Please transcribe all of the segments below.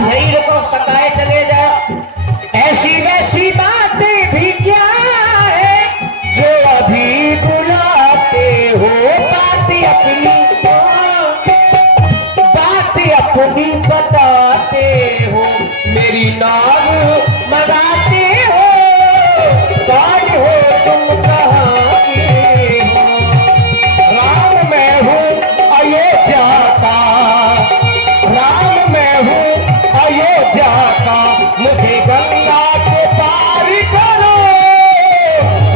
महाराज यही रुको, सताए चले जाओ। ऐसी वैसी बातें भी क्या है जो अभी बुलाते हो, बातें अपनी बताते हो, मेरी नाम मनाते हो, कौन हो तुम कहाँ के हो? राम मैं हूँ अयोध्या का, राम मैं हूँ अयोध्या का, मुझे गंगा के पार करो,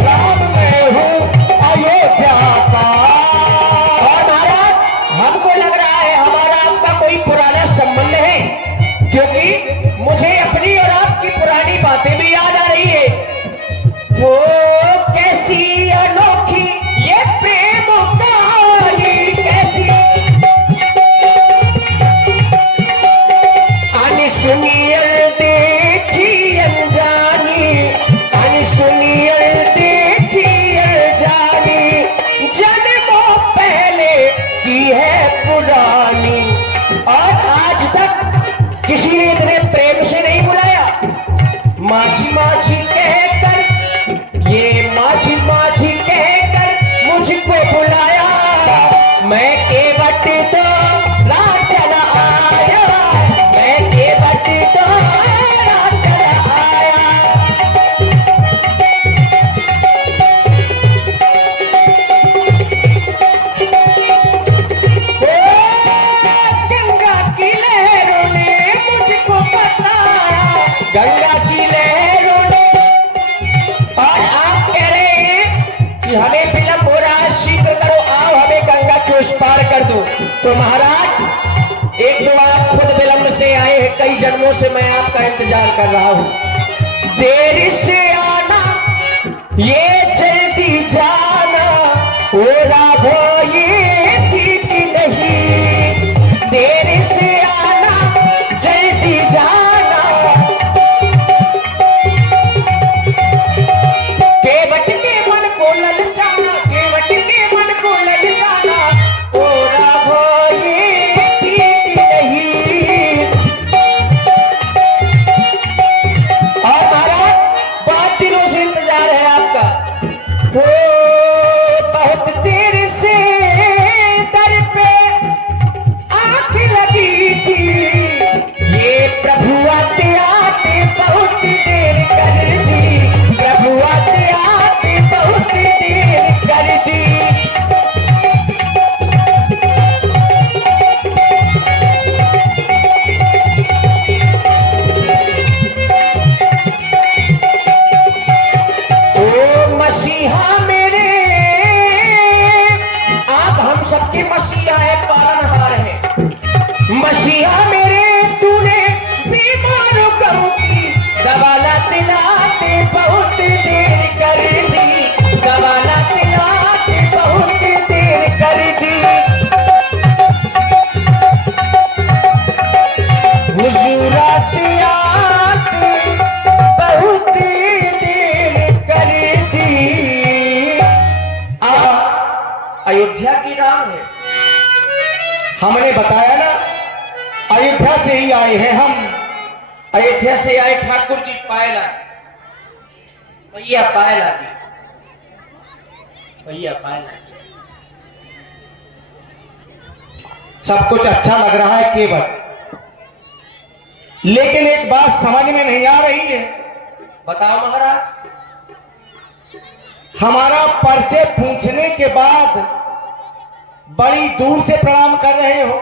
राम मैं हूँ अयोध्या का। और महाराज हमको लग रहा है हमारा आपका कोई पुराना संबंध है, क्योंकि मुझे अपनी और आपकी पुरानी बातें भी याद आ रही है। वो कैसी अनोखी ये प्रेम कहानी, कैसी अनसुनियल देखी अनजानी, अनसुनियल देखी अनजानी, जन्मों पहले की है पुरानी। और आज तक किसी ने इतने प्रेम से नहीं बुलाया। माझी माझी कहकर, ये माझी माझी कहकर मुझको बुलाया, मैं केवट तो रात चला आया, मैं केवट तो रात चला आया। गंगा की लहरों ने मुझको बताया, गंगा की लहरों ने। और आप कह रहे हैं कि हमें विलंब हो रहा है, शीघ्र करो, आओ हमें गंगा के उस पार कर दो। तो महाराज एक दो आप खुद विलंब से आए हैं, कई जन्मों से मैं आपका इंतजार कर रहा हूं। देर से आना ये जल्दी जाना, ओ राघो ये ठीक नहीं, देर से आना जल्दी जाना, केवट के मन को ललचाना, केवट के मन को ललचाना, ओ राघो ये ठीक नहीं। और महाराज बहुत दिनों से इंतजार है आपका, वो बहुत देर से दर पे आंख लगी थी, ये प्रभु आते आते बहुत देर कर दी, प्रभु आते आते बहुत देर कर दी। ओ मसीहा मेरे, आप हम सबके मसीहा है, पालनहार है। मसीहा मेरे तूने बीमारों की दवा लाते लाते बहुत देर कर दी, दवा लाते लाते बहुत देर कर दी। हुजूर आते आते बहुत देर कर दी। अयोध्या की राम है, हमने बताया ना, अयोध्या से ही आए हैं हम, अयोध्या से आए ठाकुर जी पायला, भैया पायला जी, भैया पायला। सब कुछ अच्छा लग रहा है केवल, लेकिन एक बात समझ में नहीं आ रही है। बताओ महाराज। हमारा परिचय पूछने के बाद बड़ी दूर से प्रणाम कर रहे हो,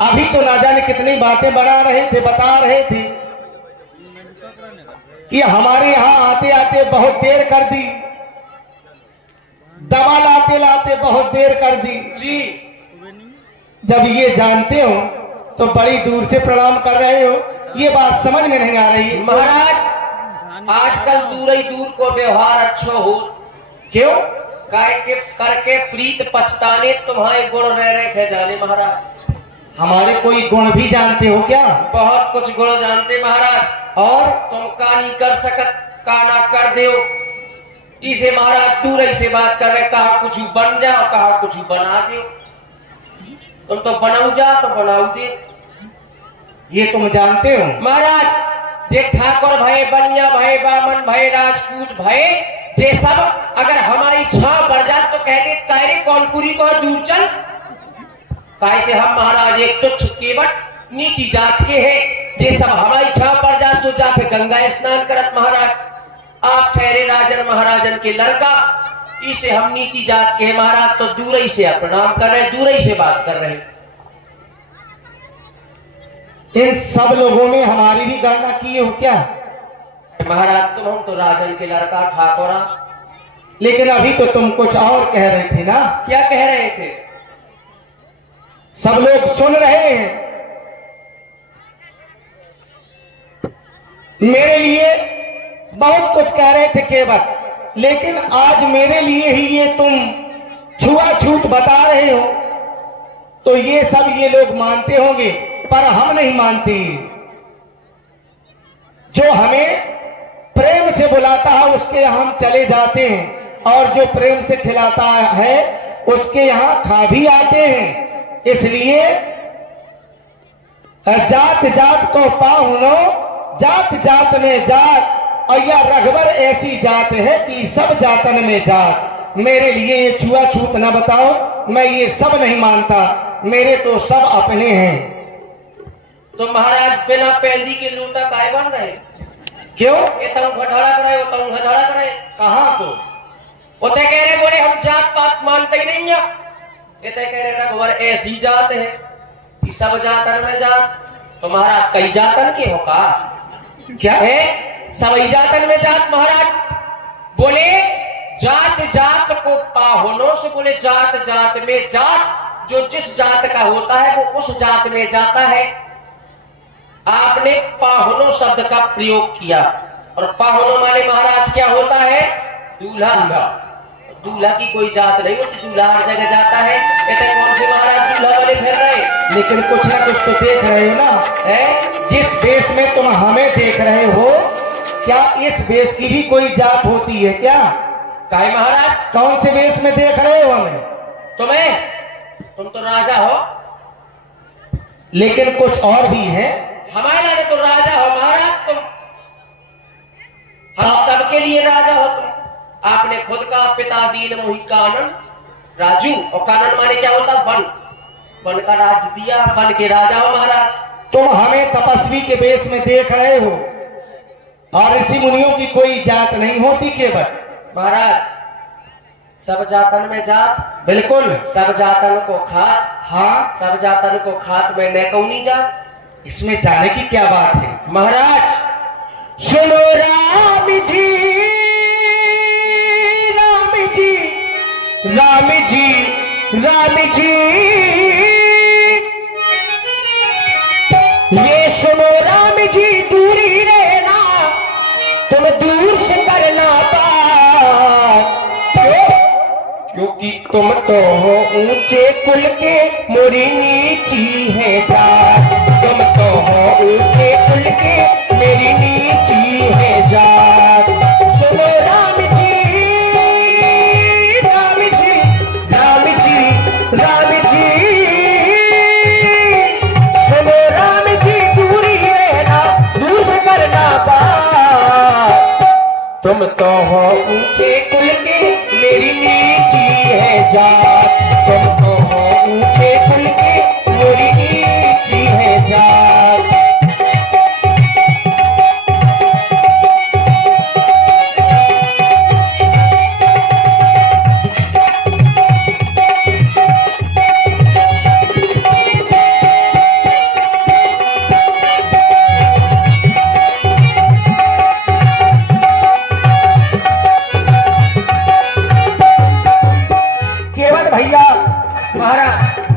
अभी तो ना जाने कितनी बातें बना रहे थे, बता रहे थे कि हमारे यहां आते आते बहुत देर कर दी, दवा लाते लाते बहुत देर कर दी। जी, जब ये जानते हो तो बड़ी दूर से प्रणाम कर रहे हो, ये बात समझ में नहीं आ रही। महाराज आजकल दूर ही दूर को व्यवहार अच्छा हो, क्यों करके प्रीत पछताने तुम्हारे गुण रह रहे थे जाने। महाराज हमारे कोई गुण भी जानते हो क्या? बहुत कुछ गुण जानते महाराज। और तुम का नहीं कर सकत, का ना कर दो, इसे महाराज दूर ही से बात कर रहे, कहा कुछ बन जाओ, कहा कुछ बना दो। तुम तो बनाऊ जा तो बनाऊ दे। ये तुम जानते हो महाराज जे ठाकुर भय, बनिया भय, बामन भय, राजपूत भय, जे सब अगर हमारी छांव बढ़ जाए तो कहते तारे कौन कुरी को दूर चल। काहे से हम महाराज एक तुच्छ केवट नीची जात के हैं, जे सब हमारी छांव पड़ जाए तो जा पे गंगा स्नान करत। महाराज आप ठहरे राजन महाराजन के लड़का, इसे हम नीची जात के हैं महाराज, तो दूर ही से प्रणाम कर रहे, दूर ही से बात कर रहे। इन सब लोगों में हमारी भी गणना की हो क्या? महाराज तुम हम तो राजन के लड़का ठाकुरा। लेकिन अभी तो तुम कुछ और कह रहे थे ना? क्या कह रहे थे? सब लोग सुन रहे हैं। मेरे लिए बहुत कुछ कह रहे थे केवल, लेकिन आज मेरे लिए ही ये तुम छुआछूत बता रहे हो, तो ये सब ये लोग मानते होंगे, पर हम नहीं मानते। जो हमें प्रेम से बुलाता है उसके यहाँ हम चले जाते हैं, और जो प्रेम से खिलाता है उसके यहाँ खा भी आते हैं। इसलिए जात जात को पाहुनो, जात जात में जात, और यह रघुवर ऐसी जात है कि सब जातन में जात। मेरे लिए ये छुआछूत न बताओ, मैं ये सब नहीं मानता, मेरे तो सब अपने हैं। तो महाराज बिना पैदी के लूटा काय बन रहे? क्यों? ये तुम घटाड़ा करे, वो तुम घटाड़ा करे। कहाँ तो वो तय कह रहे बोले हम जात पात मानते ही नहीं है। ये तय कह रहे रघुवर ऐसी जात है कि सब जातन में जात। तो महाराज कई जातन के हो का? क्या है सभी जातन में जात। महाराज बोले जात जात को पाहुनों से, बोले जात जात में जात, जो जिस जात का होता है वो उस जात में जाता है। आपने पाहुनों शब्द का प्रयोग किया, और पाहुनों माने महाराज क्या होता है? दूल्हा। दूल्हा की कोई जात नहीं होती, दूल्हा हर जगह जाता है। कहते कौन से महाराज दूल्हा वाले फिर रहे? लेकिन कुछ ना कुछ तो देख रहे हो ना? है जिस बेस में तुम हमें देख रहे हो, क्या इस बेस की भी कोई जात होती है क्या? काहे महाराज? कौन से बेस में देख रहे हो हमें? तुम तो राजा हो, लेकिन कुछ और भी है। हमारे लिए तो राजा हो महाराज तुम, हम सबके लिए राजा हो तुम। आपने खुद का पिता दीन मोहि कानन राजू, और कानन माने क्या होता? वन। वन का राज दिया, वन के राजा हो महाराज। तुम हमें तपस्वी के बेस में देख रहे हो, और ऋषि मुनियों की कोई जात नहीं होती केवल। महाराज सब जातन में जात, बिल्कुल। सब जातन को खात। हाँ, सब जातन को खात में न कौनी जात। इसमें जाने की क्या बात है? महाराज सुनो राम जी, राम जी, राम जी, राम जी, ये सुनो राम जी, दूरी रहना, तुम दूर से करना बात। क्योंकि तुम तो हो ऊंचे कुल के, मोरी नीची है जात। तुम तो हो ऊंचे कुल के, मेरी नीची है जात। सुनो राम जी, राम जी, राम जी, राम जी, सुनो राम जी, दूरी रहना, दूर से करना बात। तुम तो हो ऊंचे कुल के, मेरी नीची है जात। तुम तो हो ऊंचे कुल के, मेरी नीची है जात।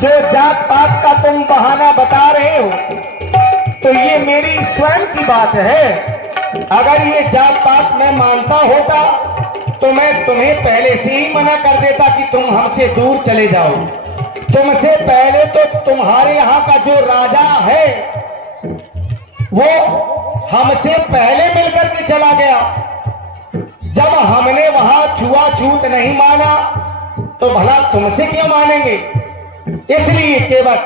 जो जात पात का तुम बहाना बता रहे हो, तो ये मेरी स्वयं की बात है। अगर ये जात पात मैं मानता होता तो मैं तुम्हें पहले से ही मना कर देता कि तुम हमसे दूर चले जाओ। तुमसे पहले तो तुम्हारे यहाँ का जो राजा है वो हमसे पहले मिलकर के चला गया। जब हमने वहां छुआछूत नहीं माना तो भला तुमसे क्यों मानेंगे? इसलिए केवट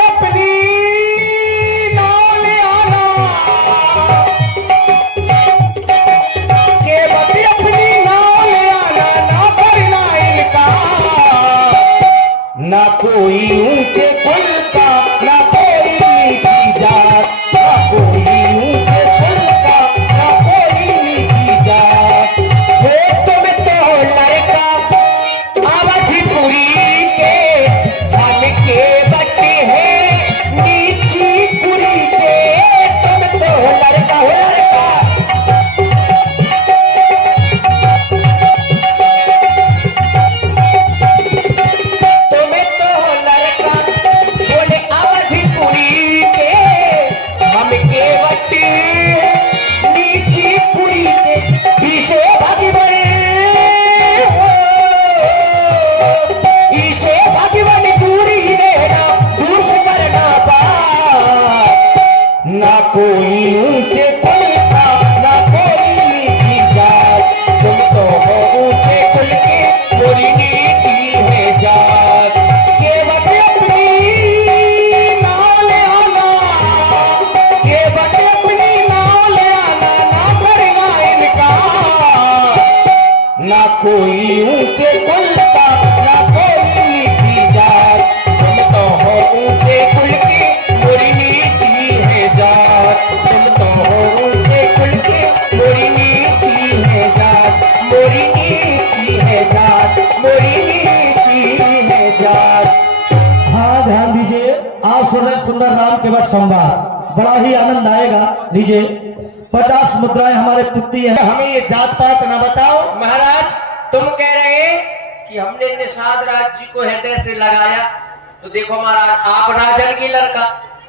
अपनी नाव ले आना, केवट अपनी नाव ले आना, ना करना इनका, ना कोई ऊंचे कुल का, ना कोई नीची जात, ना कोई ऊंचे कुल का, ना कोई नीची जात। वो तुम तो लड़का अवधपुरी के, हम केवट हैं नीची पुरी के। तुम तो लड़का हो लड़का, तुम तो लड़का बोले अवधपुरी के, हम केवट नीची पुरी के। ईशे भगवन, ईशे भगवन दूरी रहना, दूर से करना पार। ना कोई ऊंचे कुल का, ना कोई नीची जात, तुम तो हो ऊंचे कुल के, मोरी नीची है जात। केवट अपनी नाव ले आना, केवट अपनी नाव ले आना, ना करना इनका, ना कोई ऊंचे कुल का, ना कोई नीची जात। तुम तो हो ऊंचे कुल के, मोरी नीची है जात। तुम तो हो ऊंचे कुल के, मोरी नीची है जात। मोरी नीची है जात, मोरी नीची है जात। हाँ ध्यान दीजिए, आप सुन रहे सुंदर राम के बाद संवाद, बड़ा ही आनंद आएगा। दीजिए 50 मुद्राएं हमारे पुत्री हैं। हमें ये जात पात न बताओ। महाराज तुम कह रहे कि हमने निषाद राज जी को हृदय से लगाया, तो देखो महाराज आप राजन की लड़का,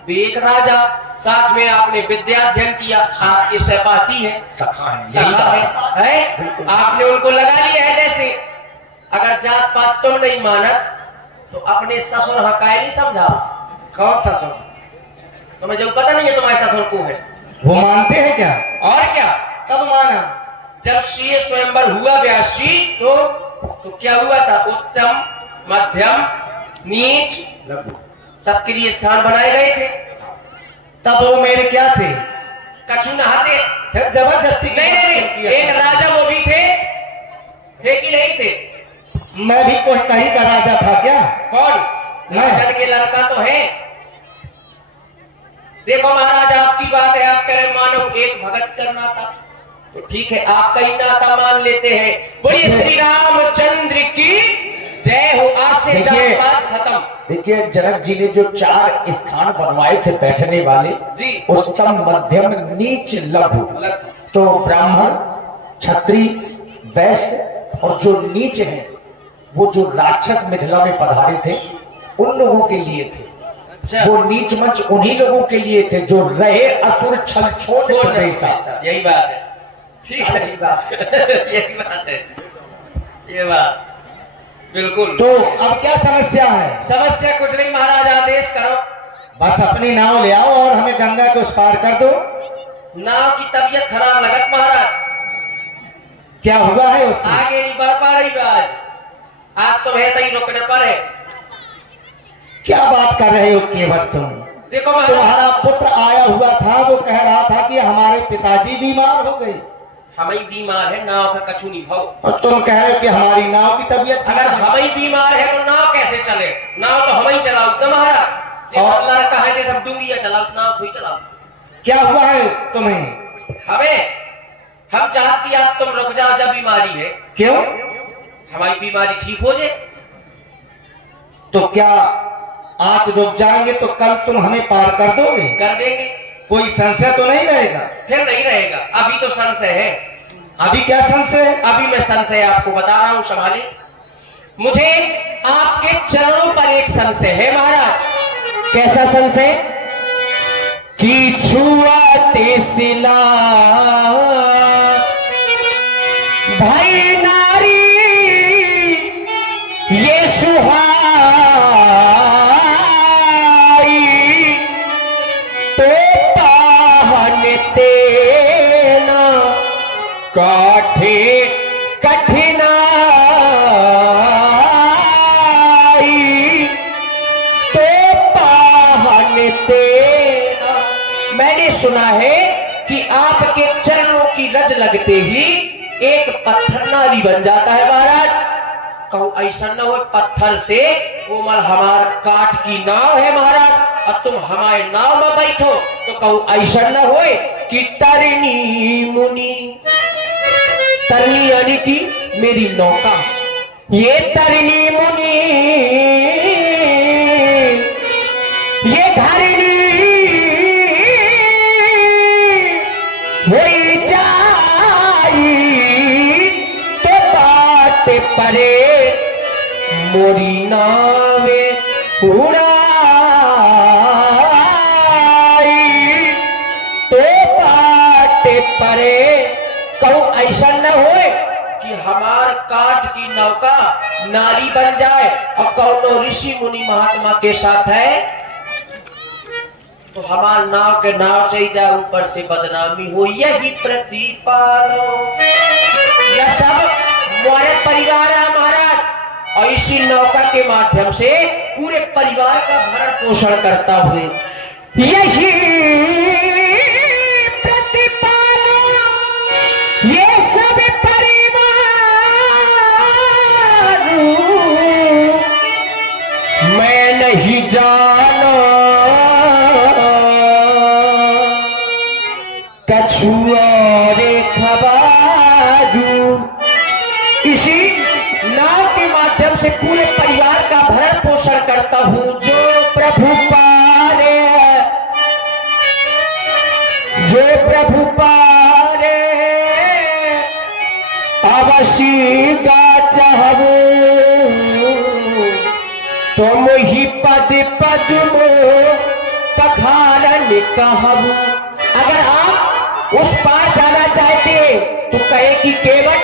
भी एक राजा, साथ में आपने विद्याध्ययन किया, आपकी सहपाठी है, सखा है, सखा है? आपने उनको लगा लिया हृदय से। अगर जात पात तुम नहीं मानत तो अपने ससुर हकाए नहीं समझा। कौन सा सुन? तुम्हें जब पता नहीं है तुम्हारे ससुर को है, वो मानते हैं क्या? और क्या? कब माना? जब शीय स्वयंवर हुआ व्यासी तो क्या हुआ था? उत्तम, मध्यम, नीच सबके लिए स्थान बनाए गए थे। तब वो मेरे क्या थे? कछु नहाते फिर जबरदस्ती की नहीं, बात नहीं, क्यों किया? एक राजा वो भी थे कि नहीं थे? मैं भी कोई कहीं का राजा था क्या? कौन? मैं। राजन के लड़का तो है। देखो महाराज आपकी बात है, आप कह रहे मानो एक भगत करना था, तो ठीक है आपका ही नाता मान लेते हैं। बोलिए श्री रामचंद्र की जय हो। आज से देखिए। जात पात खत्म। देखिए जनक जी ने जो 4 स्थान बनवाए थे बैठने वाले, जी। उत्तम, मध्यम, नीच, लघु, तो ब्राह्मण, क्षत्रिय, वैश्य और जो नीच हैं वो जो राक्षस मिथिला में पधारे थे उन लोगों के लिए थे। अच्छा वो नीच मंच उन्हीं लोगों के लिए थे जो रहे असुर छल छोड़ प्रदेशा। यही बात है, ठीक है, यही बात यही बात है, ये बात बिल्कुल। तो अब क्या समस्या है? समस्या कुछ नहीं महाराज, आदेश करो। बस अपनी नाव ले आओ और हमें गंगा को उस पार कर दो। नाव की तबीयत खराब लगत महाराज, क्या हुआ है उससे? आगे नहीं बढ़ पा रही बात, आप तो है ही रुकने पर है। क्या बात कर रहे हो केवट तुम? देखो महाराज, तुम्हारा पुत्र आया हुआ था, वो कह रहा था कि हमारे पिताजी बीमार हो गए, हम ही बीमार है, नाव का कछु नहीं भाव। और तुम कह रहे हो कि हमारी नाव की तबीयत अगर हम ही बीमार है तो नाव कैसे चले? नाव तो हम ही चलाओ ना महाराज। और- लड़का है जैसे सब डूंगिया चलाओ, नाव थोड़ी चलाओ। क्या हुआ है तुम्हें? हम चाहती आप तुम रुक जाओ, जब बीमारी है क्यों? हमारी बीमारी ठीक हो जाए। तो क्या आज रुक जाएंगे तो कल तुम हमें पार कर दोगे? कर देंगे, कोई संशय तो नहीं रहेगा? फिर नहीं रहेगा। अभी तो संशय है, अभी क्या संशय है? अभी मैं संशय आपको बता रहा हूं, संभाले। मुझे आपके चरणों पर एक संशय है महाराज। कैसा संशय? कि छुआते सिला भाई नारी ये सुहाई, तो पाहन तेना काठे कठिनाई। मैंने सुना है कि आपके चरणों की रज लगते ही एक पत्थर नाली बन जाता है महाराज। कहूँ ऐसा न हो पत्थर से कोमल हमार काठ की नाव है महाराज, और तुम हमारे नाव में बैठो। तो कहूँ ऐसा न हो कि तरनी मुनि, तरनी यानी कि मेरी नौका, ये तरनी मुनि ये धरनी होई जाई तो बाट परे मोरी नावे उड़ाई, तो बाट परे। कहूँ ऐसा न होए कि हमार काठ की नौका नारी बन जाए और कौनो ऋषि मुनि महात्मा के साथ है तो हमार नाव के नाव से ही जा ऊपर से बदनामी हो। यही प्रतिपालो यह सब मोरे परिवार है महाराज, और इसी नौका के माध्यम से पूरे परिवार का भरण पोषण करता हुए यही प्रतिपालो ये सब परिवार मैं नहीं जाना कछुआरे खबारू। इसी नाव के माध्यम से पूरे परिवार का भरण पोषण करता हूँ। जो प्रभु पारे जो प्रभु पारे अवश्य का चाहबो तुम ही पद पद मो पखारन कहबू। अगर आप उस पार जाना चाहते तो कहे कि केवल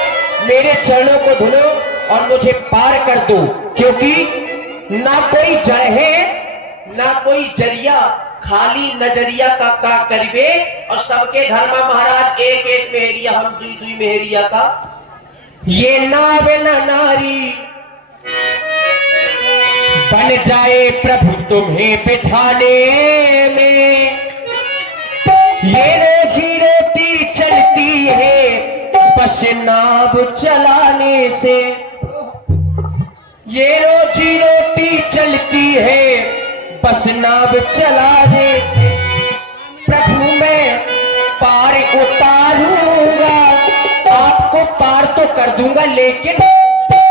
मेरे चरणों को धुलो और मुझे पार कर दो, क्योंकि ना कोई जड़ है ना कोई जरिया, खाली नजरिया का करीबे। और सबके घर में महाराज एक एक मेहरिया, हम दुई दुई मेहरिया का ये नाव न नारी बन जाए प्रभु तुम्हें बिठाने में। ये रोजी रोटी चलती है बस नाव चलाने से, ये रोजी रोटी चलती है बस नाव चलाने से। प्रभु मैं पार उतारूंगा, आपको पार तो कर दूंगा लेकिन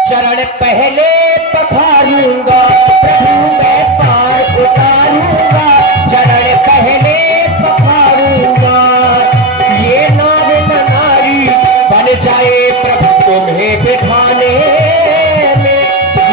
चरण पहले पखारूंगा। प्रभु मैं पार उतारूंगा, चरण पहले पखारूंगा। ये नाव न नारी बन जाए प्रभु तुम्हें बिठाने में।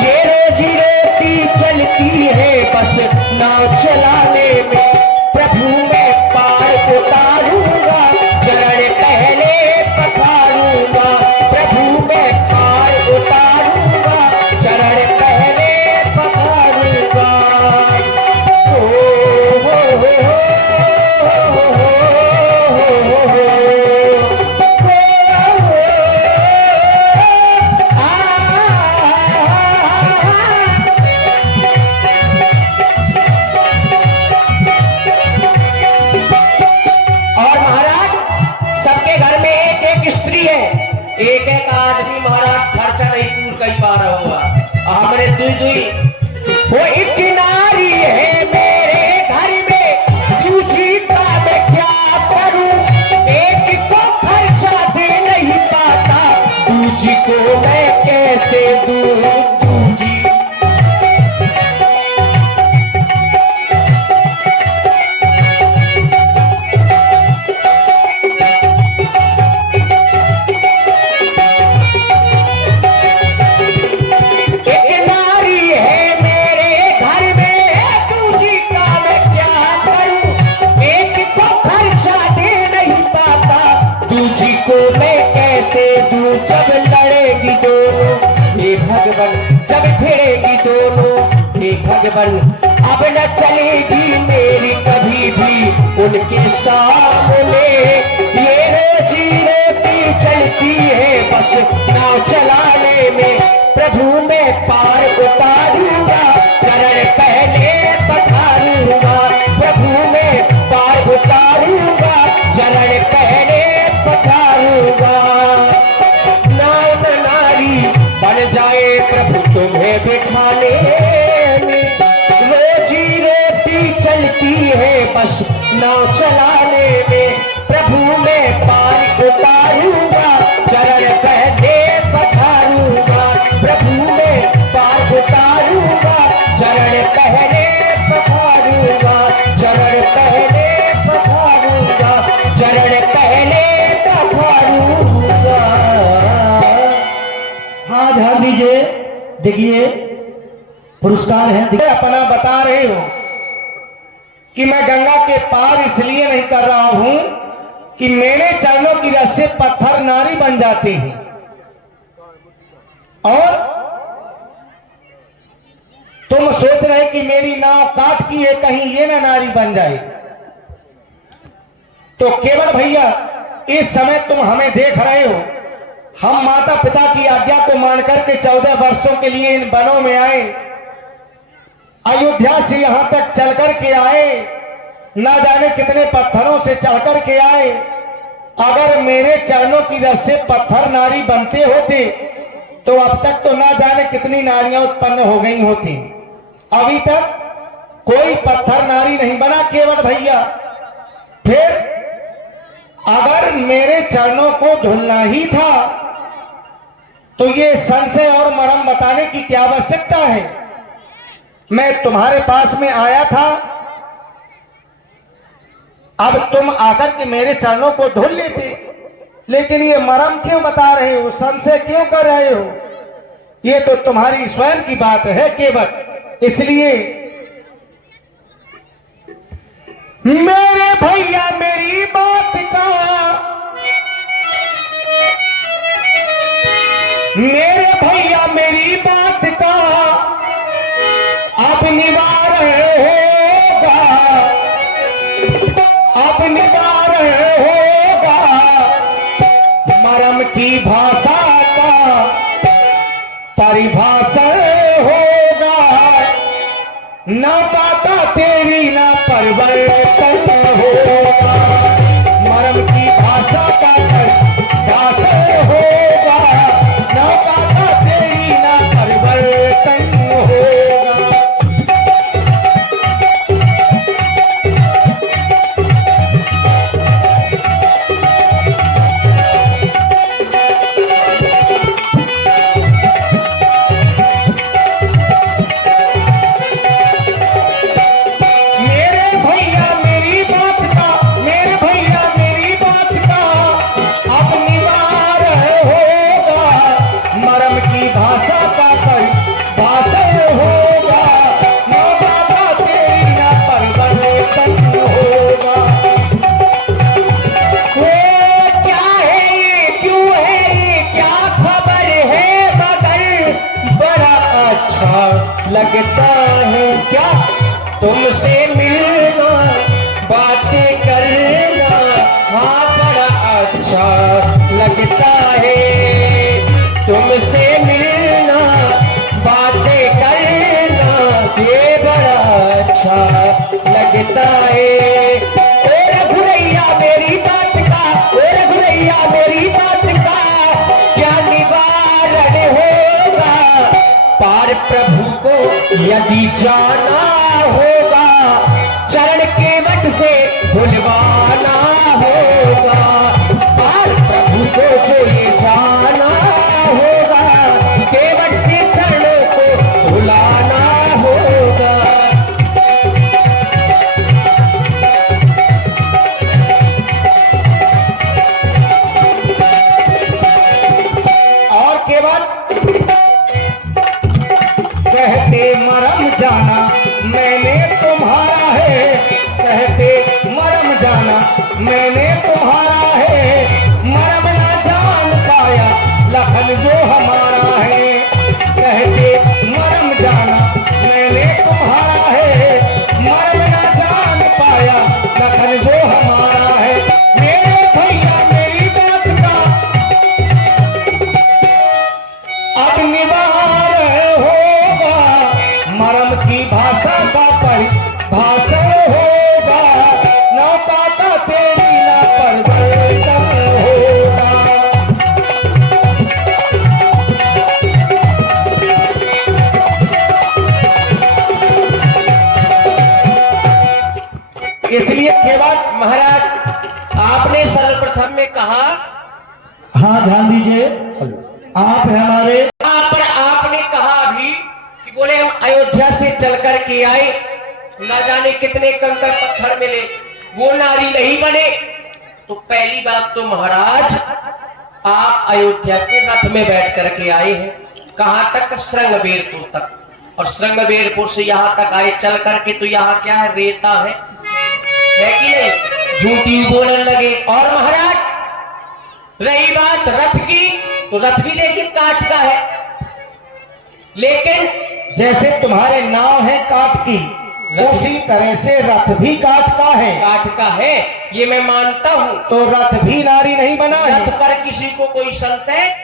ये रोजी रोटी चलती है बस नाव चलाने में। प्रभु मैं पार उतारूंगा, चरण पहले पखारूंगा। प्रभु मैं पार उतारूंगा, चरण पहले पखारूंगा। और महाराज सबके घर में एक एक स्त्री है, एक एक आदमी महाराज खर्चा नहीं पूर कर पा रहा होगा। हमारे दुई दुई वो एक नारी है मेरे घर में, दूसरी का मैं क्या करूं। एक को खर्चा दे नहीं पाता, दूसरी को मैं कैसे दूं। दूसरी को मैं कैसे दूं। जब लड़ेगी दोनों हे भगवान, जब भिड़ेगी दोनों हे भगवान, अब न चलेगी मेरी कभी भी उनके सामने। ये रोजी रोटी चलती है बस नाव चलाने में। प्रभु मैं पार उतारूंगा, चरण पहले पखारूंगा। प्रभु मैं पार उतारूंगा, है बस नाव चलाने में, प्रभु मैं पार उतारूंगा, चरण पहले पधारूंगा, प्रभु मैं पार उतारूंगा, चरण पहले पधारूंगा, चरण पहले पधारूंगा, चरण पहले पधारूंगा। हाँ ध्यान दीजिए, देखिए पुरस्कार है। ये अपना बता रहे हो कि मैं गंगा के पार इसलिए नहीं कर रहा हूं कि मेरे चरणों की रस से पत्थर नारी बन जाते हैं, और तुम सोच रहे कि मेरी नाव काट की है, कहीं ये ना नारी बन जाए। तो केवल भैया इस समय तुम हमें देख रहे हो, हम माता पिता की आज्ञा को मानकर के 14 वर्षों के लिए इन वनों में आए, अयोध्या से यहां तक चल कर के आए, ना जाने कितने पत्थरों से चढ़ कर के आए। अगर मेरे चरणों की रस से पत्थर नारी बनते होते तो अब तक तो ना जाने कितनी नारियां उत्पन्न हो गई होती। अभी तक कोई पत्थर नारी नहीं बना केवल भैया। फिर अगर मेरे चरणों को धुलना ही था तो ये संशय और मरम बताने की क्या आवश्यकता है। मैं तुम्हारे पास में आया था, अब तुम आकर के मेरे चरणों को धुल लेते, लेकिन ये मरम क्यों बता रहे हो, संशय क्यों कर रहे हो? ये तो तुम्हारी स्वयं की बात है केवल। इसलिए मेरे भैया मेरी बात का, मेरे भैया मेरी बात का अब निवारण होगा, अब निवारण होगा, मरम की भाषा का परिभाषण होगा, ना पाता तेरी ना परिवर्तन होगा, मरम की भाषा का परिभाषण होगा, ना पाता तेरी ना परिवर्तन होगा। लगता है क्या तुमसे मिलना, बातें करना, हाँ बड़ा अच्छा लगता है तुमसे मिलना, बातें करना, ये बड़ा अच्छा लगता है। ओ रघुरैया मेरी बात का, ओ रघुरैया मेरी बात का क्या निवारण होगा, पार प्रभु को यदि जाना होगा, चरण के वट से भुलवाना होगा, पार प्रभु को जो ये जाना होगा, केवट से चरणों को भुलाना होगा। और केवल कहते मरम जाना मैंने तुम्हारा है, कहते मरम जाना मैंने तुम्हारा है, मरम ना जान पाया लखन जो हमारा है, कहते मरम जाना मैंने तुम्हारा है, मरम ना जान पाया लखन जो हमारा है। मेरे भैया मेरी बात का अब निवारण होगा, मरम की भाषा का परिभाषण होगा, ना पाता तेरी ना परिवर्तन होगा। हाँ ध्यान दीजिए, आप है हमारे। यहाँ पर आपने कहा अभी कि बोले हम अयोध्या से चल कर के आए, ना जाने कितने कंकड़ पत्थर मिले, वो नारी नहीं बने। तो पहली बात तो महाराज, आप अयोध्या से रथ में बैठ करके आए हैं, कहां तक? श्रृंगबेरपुर तक। और श्रृंगबेरपुर से यहां तक आए चल करके, तो यहाँ क्या है? रेता है कि नहीं? झूठी बोलने लगे। और महाराज रही बात रथ की, तो रथ भी देखिए काठ का है, लेकिन जैसे तुम्हारे नाव है काठ की, उसी तरह से रथ भी काठ का है। काठ का है ये मैं मानता हूं। तो रथ भी नारी नहीं बना है। रथ पर किसी को कोई संशय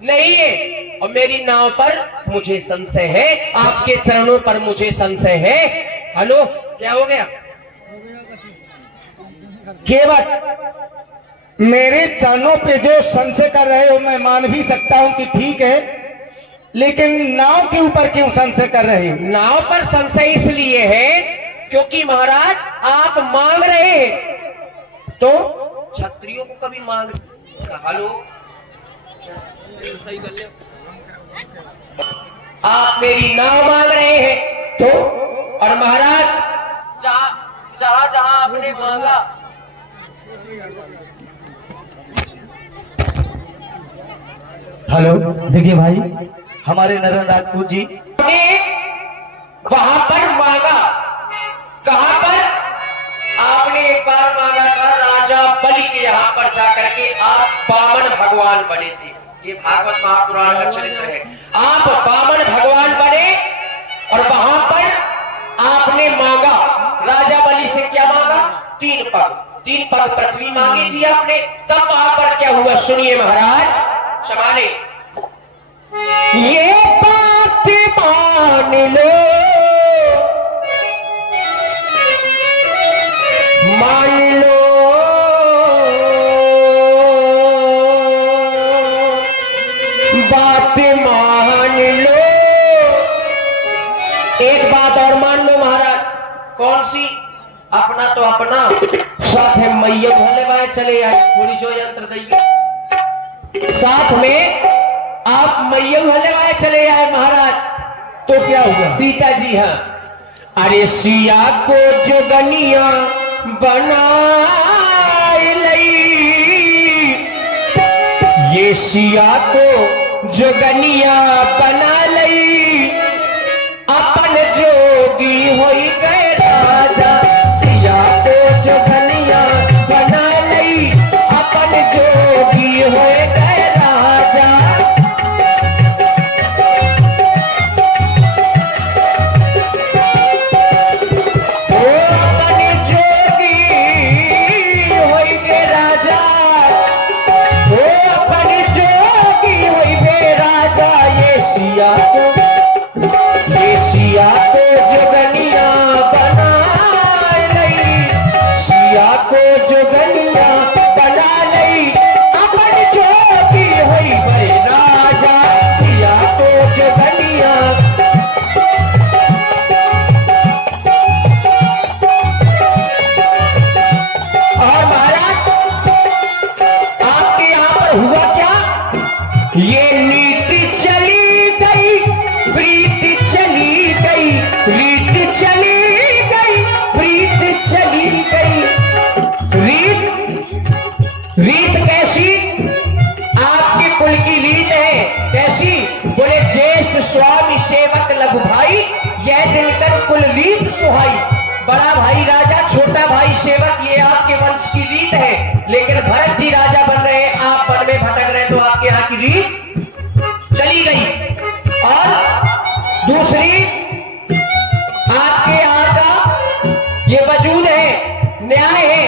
नहीं है, और मेरी नाव पर मुझे संशय है, आपके चरणों पर मुझे संशय है। हेलो, क्या हो गया? केवल मेरे चरणों पे जो संशय कर रहे हो मैं मान भी सकता हूं कि ठीक है, लेकिन नाव के ऊपर क्यों संशय कर रहे हो? नाव पर संशय इसलिए है क्योंकि महाराज आप मांग रहे हैं, तो क्षत्रियों को कभी मांग। हेलो, सही कर ले। आप मेरी नाव मांग रहे हैं, तो और महाराज जहां जहां आपने मांगा, हेलो देखिए भाई, हमारे नरेंद्र राजपूत जी ने वहां पर मांगा। कहां पर? आपने एक बार मांगा था राजा बलि के यहाँ पर जाकर के, आप वामन भगवान बने थे। ये भागवत महापुराण का चरित्र है। आप वामन भगवान बने और वहां पर आपने मांगा, राजा बलि से क्या मांगा? 3 पग पृथ्वी मांगी थी आपने। तब वहां पर क्या हुआ सुनिए महाराज, संभाले। ये बात मान लो, मान लो, बात मान लो। एक बात और मान लो महाराज। कौन सी? अपना तो अपना, साथ है मैया भोले बाए चले आए, थोड़ी जो यंत्र देंगे साथ में आप मैया भोले बाए चले आए महाराज। तो क्या हुआ? सीता जी, हाँ, अरे सिया को जोगनिया बना लई, ये सिया को जोगनिया बना लई, अपन जोगी होई गए राजा। सिया को जोगनिया बना लई, अपन जोगी होए गए राजा। ओ अपन जोगी होई गए राजा, ओ अपन जोगी होई गए राजा। ये सिया को जोगनिया बना लई, सिया को जोगनिया बना लई, अपन जोगी होई गए राजा। सिया को जोगनिया। और महाराज आपके यहाँ पर हुआ क्या? ये नीति चली गई, प्रीति चली गई, रीत चली गई, प्रीत चली गई। रीत कैसी? आपके कुल की रीत है। कैसी? बोले ज्येष्ठ स्वामी सेवक लघु भाई, यह दिनकर कुल रीत सुहाई। बड़ा भाई राजा, छोटा भाई सेवक, ये आपके वंश की रीत है। लेकिन भरत जी राजा बन रहे, आप वन में भटक रहे, तो आपके यहाँ की रीत चली गई। और दूसरी, आपके यहाँ का ये वजूद है, न्याय है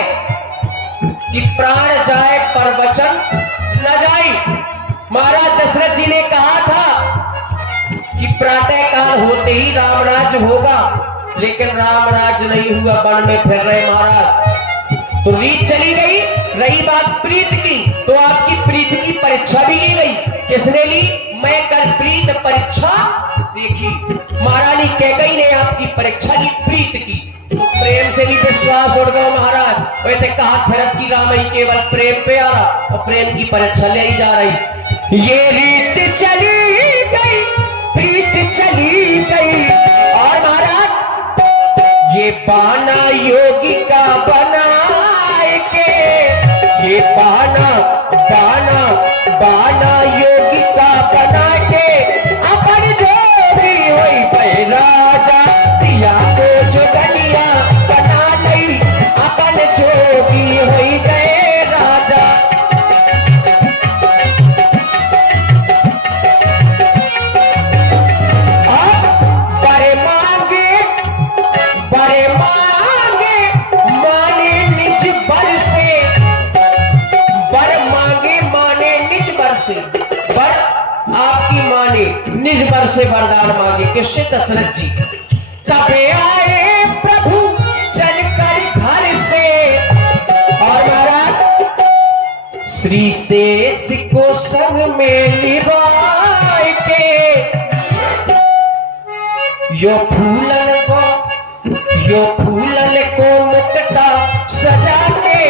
कि प्राण जाए पर वचन न जाए। महाराज दशरथ जी ने कहा था कि प्रातः काल होते ही रामराज्य होगा, लेकिन रामराज नहीं हुआ, वन में फिर रहे महाराज। तो रीत चली गई। रही बात प्रीत की, तो आपकी प्रीत की परीक्षा भी ली गई। किसने ली? मैं कल प्रीत परीक्षा देखी। महारानी कैकेयी ने आपकी परीक्षा ली प्रीत की। प्रेम से भी विश्वास उड़ गया महाराज। वैसे कहा भरत की राम ही केवल प्रेम पे आ रहा और प्रेम की परीक्षा ले ही जा रही। ये रीत चली गई, प्रीत चली गई और महाराज ये बाना योगी का बनाए के, ये बाना योगी का बना के अपन जो भी हुई राजा दिया को जो गलिया बना लई, अपन जो भी हुई गए राजा। बड़े मांगे माने निज बर से, बर मांगे माने निज बर से, बर आपकी माने निज बर से वरदान मांगे। किससे? दशरथ जी। तबे आए प्रभु चलकर घर से और महाराज श्री शेष को संग में लिवाए के, यो फूलन को मुक्ता सजा के